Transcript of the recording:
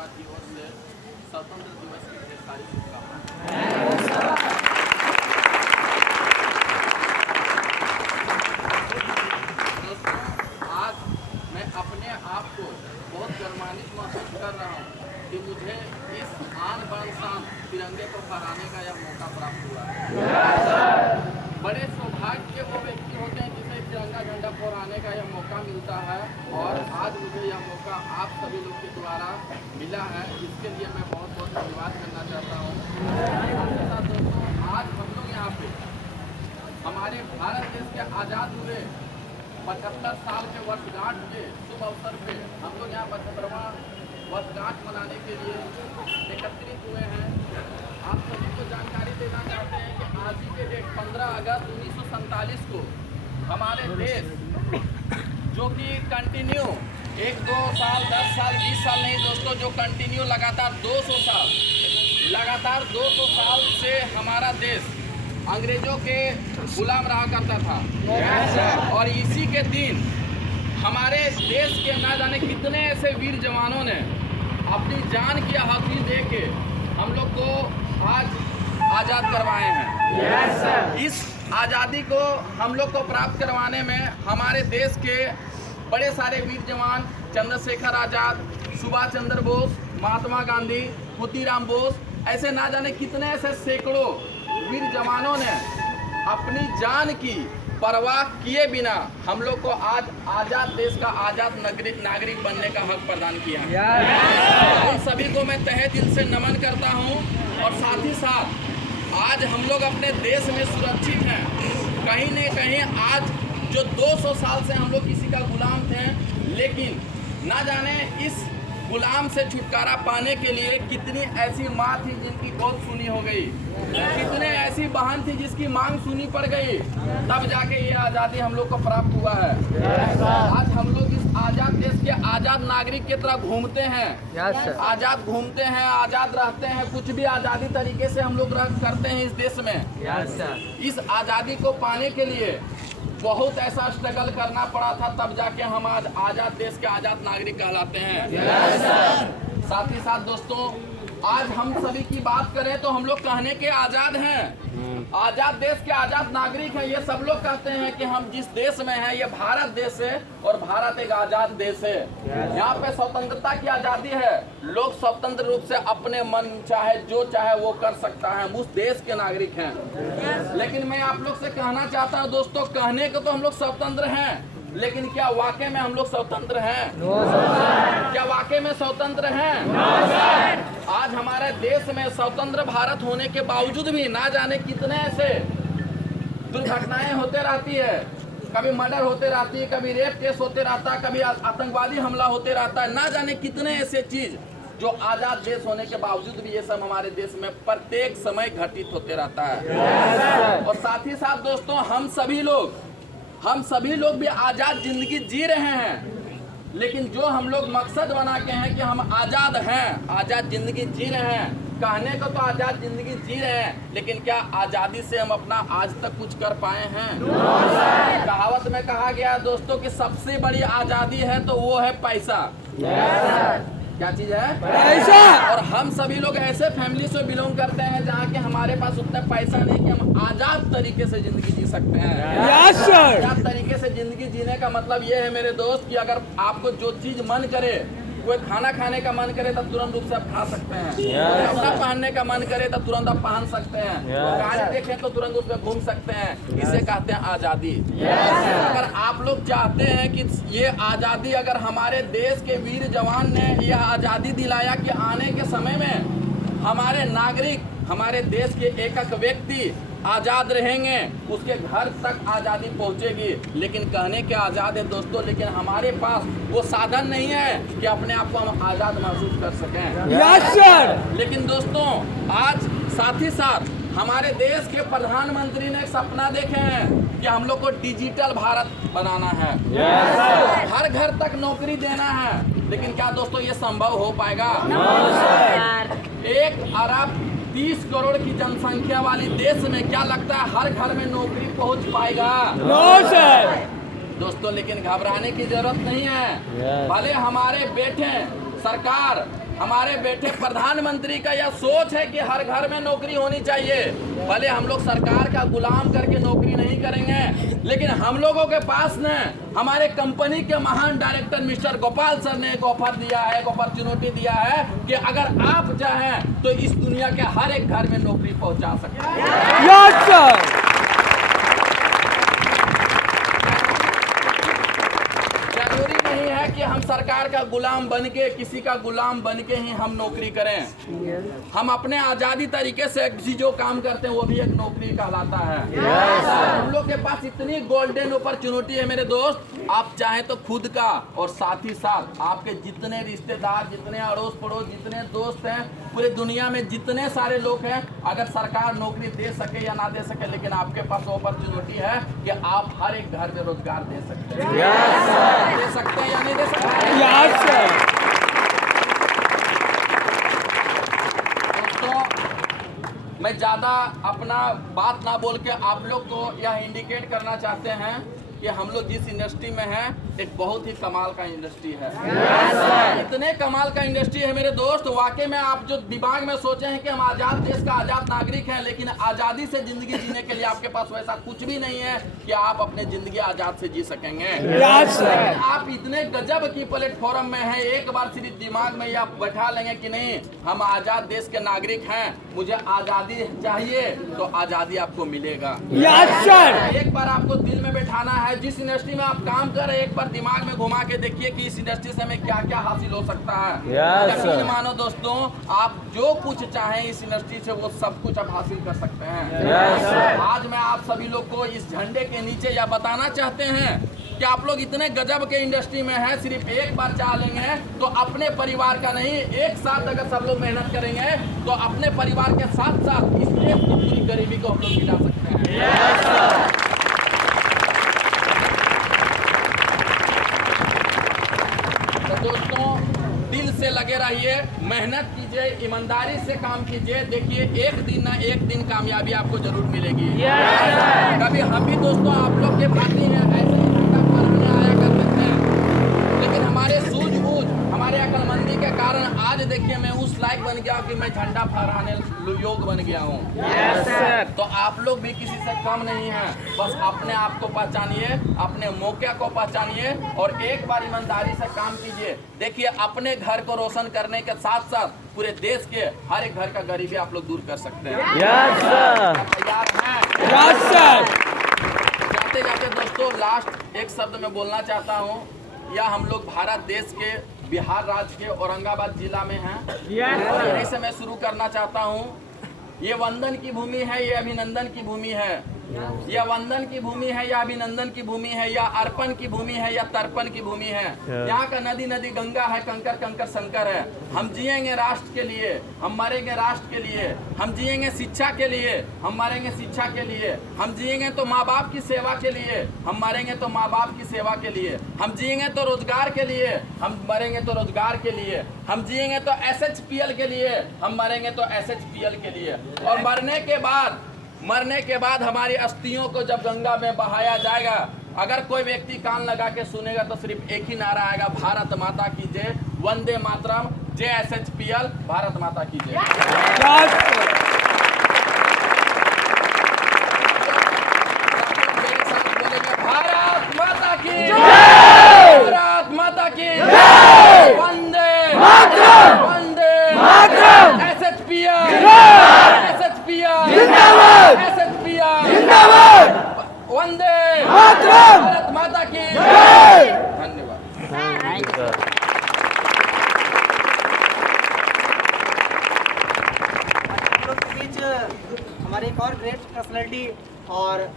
परिवार की ओर से स्वतंत्र दिवस की ढेर सारी शुभकामनाएं। दोस्तों, आज मैं अपने आप को बहुत गर्मान्वित महसूस कर रहा हूँ कि मुझे इस आन बान शान तिरंगे को फहराने का यह मौका प्राप्त हुआ है। बड़े सौभाग्य वो व्यक्ति होते हैं जिसे तिरंगा झंडा फहराने का यह मौका मिलता है, और आज मुझे यह मौका आप सभी लोग के द्वारा मिला है, इसके लिए मैं बहुत बहुत धन्यवाद करना चाहता हूँ। दोस्तों, आज हम लोग यहाँ पे हमारे भारत देश के आज़ाद हुए 75 साल के वर्षगांठ के शुभ अवसर पे हम लोग यहाँ 75वां वर्षगांठ मनाने के लिए एकत्रित हुए हैं। आप सभी को जानकारी देना चाहते हैं कि आज ही के डेट 15 अगस्त 1947 को हमारे देश जो कि कंटिन्यू 1, 2 साल, 10 साल, 20 साल नहीं दोस्तों, जो कंटिन्यू लगातार 200 साल से हमारा देश अंग्रेजों के गुलाम रहा करता था। और इसी के दिन हमारे देश के ना जाने कितने ऐसे वीर जवानों ने अपनी जान की आहुति दे के हम लोग को आज आज़ाद करवाए हैं। इस आज़ादी को हम लोग को प्राप्त करवाने में हमारे देश के बड़े सारे वीर जवान चंद्रशेखर आज़ाद, सुभाष चंद्र बोस, महात्मा गांधी, खुदीराम बोस, ऐसे ना जाने कितने ऐसे सैकड़ों वीर जवानों ने अपनी जान की परवाह किए बिना हम लोग को आज आज़ाद देश का आज़ाद नागरिक बनने का हक प्रदान किया है। उन सभी को मैं तहे दिल से नमन करता हूं, और साथ ही साथ आज हम लोग अपने देश में सुरक्षित हैं। कहीं न कहीं आज जो 200 साल से हम लोग किसी का गुलाम थे, लेकिन ना जाने इस गुलाम से छुटकारा पाने के लिए कितनी ऐसी माँ थी जिनकी गोद सुनी हो गई, कितने ऐसी बहन थी जिसकी मांग सुनी पड़ गई, तब जाके ये आज़ादी हम लोग को प्राप्त हुआ है। आज हम लोग इस आज़ाद देश के आज़ाद नागरिक की तरह घूमते हैं, आज़ाद घूमते हैं, आज़ाद रहते हैं, कुछ भी आज़ादी तरीके से हम लोग करते हैं इस देश में। इस आज़ादी को पाने के लिए बहुत ऐसा स्ट्रगल करना पड़ा था, तब जाके हम आज आज़ाद देश के आज़ाद नागरिक कहलाते हैं। साथ ही साथ दोस्तों, आज हम सभी की बात करें तो हम लोग कहने के आज़ाद हैं, आज़ाद देश के आज़ाद नागरिक हैं। ये सब लोग कहते हैं कि हम जिस देश में हैं ये भारत देश है, और भारत एक आज़ाद देश है। यहाँ पे स्वतंत्रता की आज़ादी है, लोग स्वतंत्र रूप से अपने मन चाहे जो चाहे वो कर सकता है, हम उस देश के नागरिक हैं। लेकिन मैं आप लोग से कहना चाहता हूँ दोस्तों, कहने को तो हम लोग स्वतंत्र हैं, लेकिन क्या वाकई में हम लोग स्वतंत्र हैं? क्या वाकई में स्वतंत्र हैं? आज हमारे देश में स्वतंत्र भारत होने के बावजूद भी ना जाने कितने ऐसे दुर्घटनाएं होते रहती है, कभी मर्डर होते रहती है, कभी रेप केस होते रहता है, कभी आतंकवादी हमला होते रहता है, ना जाने कितने ऐसे चीज जो आज़ाद देश होने के बावजूद भी ये सब हमारे देश में प्रत्येक समय घटित होते रहता है। और साथ ही साथ दोस्तों, हम सभी लोग भी आज़ाद जिंदगी जी रहे हैं, लेकिन जो हम लोग मकसद बना के हैं कि हम आज़ाद हैं, आज़ाद जिंदगी जी रहे हैं, कहने को तो आज़ाद जिंदगी जी रहे हैं, लेकिन क्या आज़ादी से हम अपना आज तक कुछ कर पाए हैं? कहावत में कहा गया दोस्तों कि सबसे बड़ी आज़ादी है तो वो है पैसा। क्या चीज है? पैसा। और हम सभी लोग ऐसे फैमिली से बिलोंग करते हैं जहाँ के हमारे पास उतना पैसा नहीं कि हम आज़ाद तरीके से जिंदगी जी सकते हैं। आज़ाद तरीके से जिंदगी जीने का मतलब ये है मेरे दोस्त कि अगर आपको जो चीज मन करे, कोई खाना खाने का मन करे तो तुरंत रूप से आप खा सकते हैं, कपड़ा पहनने का मन करे तो तुरंत आप पहन सकते हैं, गाड़ी देखें तो तुरंत उसमें घूम सकते हैं, इसे कहते हैं आज़ादी। अगर आप लोग चाहते हैं कि ये आज़ादी, अगर हमारे देश के वीर जवान ने यह आज़ादी दिलाया कि आने के समय में हमारे नागरिक, हमारे देश के एक एक व्यक्ति आज़ाद रहेंगे, उसके घर तक आज़ादी पहुंचेगी। लेकिन कहने के आज़ाद है दोस्तों, लेकिन हमारे पास वो साधन नहीं है कि अपने आप को हम आज़ाद महसूस कर सकें। लेकिन दोस्तों, आज साथ ही साथ हमारे देश के प्रधानमंत्री ने एक सपना देखे हैं कि हम लोग को डिजिटल भारत बनाना है, हर घर तक नौकरी देना है। लेकिन क्या दोस्तों ये संभव हो पाएगा? 1 अरब 30 करोड़ की जनसंख्या वाली देश में क्या लगता है हर घर में नौकरी पहुंच पाएगा? दोस्तों, लेकिन घबराने की जरूरत नहीं है। भले हमारे बेटे सरकार हमारे बेटे प्रधानमंत्री का यह सोच है कि हर घर में नौकरी होनी चाहिए। भले हम लोग सरकार का गुलाम करके नौकरी नहीं करेंगे, लेकिन हम लोगों के पास ने हमारे कंपनी के महान डायरेक्टर मिस्टर गोपाल सर ने एक ऑफर दिया है, एक अपॉर्चुनिटी दिया है कि अगर आप चाहें तो इस दुनिया के हर एक घर में नौकरी पहुंचा सकते हैं। Yes sir. जरूरी नहीं है कि हम सरकार का गुलाम बन के, किसी का गुलाम बन के ही हम नौकरी करें। हम अपने आजादी तरीके से जो काम करते हैं वो भी एक नौकरी कहलाता है। हम लोग के पास इतनी गोल्डन अपॉर्चुनिटी है मेरे दोस्त, आप चाहें तो खुद का और साथ ही साथ आपके जितने रिश्तेदार, जितने अड़ोस पड़ोस, जितने दोस्त हैं, पूरे दुनिया में जितने सारे लोग हैं, अगर सरकार नौकरी दे सके या ना दे सके, लेकिन आपके पास अपॉर्चुनिटी है कि आप हर एक घर में रोजगार दे सकते हैं। दे सकते हैं या नहीं दे सकते? Yes sir. दोस्तों, मैं ज़्यादा अपना बात ना बोल के आप लोग को यह इंडिकेट करना चाहते हैं कि हम लोग जिस इंडस्ट्री में हैं एक बहुत ही कमाल का इंडस्ट्री है। इतने कमाल का इंडस्ट्री है मेरे दोस्त, वाकई में आप जो दिमाग में सोचे हैं कि हम आज़ाद देश का आज़ाद नागरिक हैं, लेकिन आज़ादी से ज़िंदगी जीने के लिए आपके पास वैसा कुछ भी नहीं है कि आप अपने ज़िंदगी आज़ाद से जी सकेंगे। आप इतने गजब की प्लेटफॉर्म में हैं, एक बार सिर्फ दिमाग में आप बैठा लेंगे कि नहीं हम आज़ाद देश के नागरिक हैं, मुझे आज़ादी चाहिए, तो आज़ादी आपको मिलेगा। एक बार आपको दिल में बैठाना है, जिस इंडस्ट्री में आप काम कर रहे हैं एक बार दिमाग में घुमा के देखिए कि इस इंडस्ट्री से हमें क्या क्या हासिल हो सकता है। यकीन मानो दोस्तों, आप जो कुछ चाहें इस इंडस्ट्री से वो सब कुछ आप हासिल कर सकते हैं। आज मैं आप सभी लोग को इस झंडे के नीचे यह बताना चाहते हैं कि आप लोग इतने गजब के इंडस्ट्री में हैं, सिर्फ एक बार चाह लेंगे तो अपने परिवार का नहीं, एक साथ अगर सब लोग मेहनत करेंगे तो अपने परिवार के साथ साथ इस देश को पूरी गरीबी को हम लोग मिटा सकते हैं। दोस्तों, दिल से लगे रहिए, मेहनत कीजिए, ईमानदारी से काम कीजिए। देखिए एक दिन ना एक दिन कामयाबी आपको जरूर मिलेगी। कभी हम भी दोस्तों आप लोग के भांति हैं, ऐसे ही झंडा फहराने आया करते थे, लेकिन हमारे सूझबूझ, हमारे अक्लमंदी के कारण आज देखिए मैं उस लायक बन गया कि मैं झंडा फहराने योग बन गया हूँ। तो आप लोग भी किसी से कम नहीं हैं, बस अपने आप को पहचानिए, अपने मौके को पहचानिए और एक बार ईमानदारी से काम कीजिए। देखिए अपने घर को रोशन करने के साथ साथ पूरे देश के हर एक घर का गरीबी आप लोग दूर कर सकते हैं। तैयार हैं? जाते जाते दोस्तों लास्ट एक शब्द मैं बोलना चाहता हूँ, या हम लोग भारत देश के बिहार राज्य के औरंगाबाद जिला में हैं और यहीं से मैं शुरू करना चाहता हूँ। ये वंदन की भूमि है, ये अभिनंदन की भूमि है, यह वंदन की भूमि है, या अभिनंदन की भूमि है, या अर्पण की भूमि है, या तर्पण की भूमि है। यहाँ का नदी नदी गंगा है, कंकर कंकर शंकर है। हम जिएंगे राष्ट्र के लिए, हम मरेंगे राष्ट्र के लिए। हम जिएंगे शिक्षा के लिए, हम मरेंगे शिक्षा के लिए। हम जिएंगे तो माँ बाप की सेवा के लिए, हम मरेंगे तो माँ बाप की सेवा के लिए। हम जिएंगे तो रोजगार के लिए, हम मरेंगे तो रोजगार के लिए। हम जिएंगे तो SHPL के लिए, हम मरेंगे तो SHPL के लिए। और मरने के बाद हमारी अस्थियों को जब गंगा में बहाया जाएगा, अगर कोई व्यक्ति कान लगा के सुनेगा तो सिर्फ एक ही नारा आएगा, भारत माता की जय, वंदे मातरम, जय SHPL, भारत माता की जय। मेरे साथ बोलेंगे भारत माता की जय, भारत माता की जय, वंदे मातरम, वंदे मातरम, SHPL जिंदाबाद, SHPL जिंदाबाद, वंदे मातरम, भारत माता की जय। धन्यवाद। हम लोग के बीच हमारे एक और ग्रेट पर्सनैलिटी और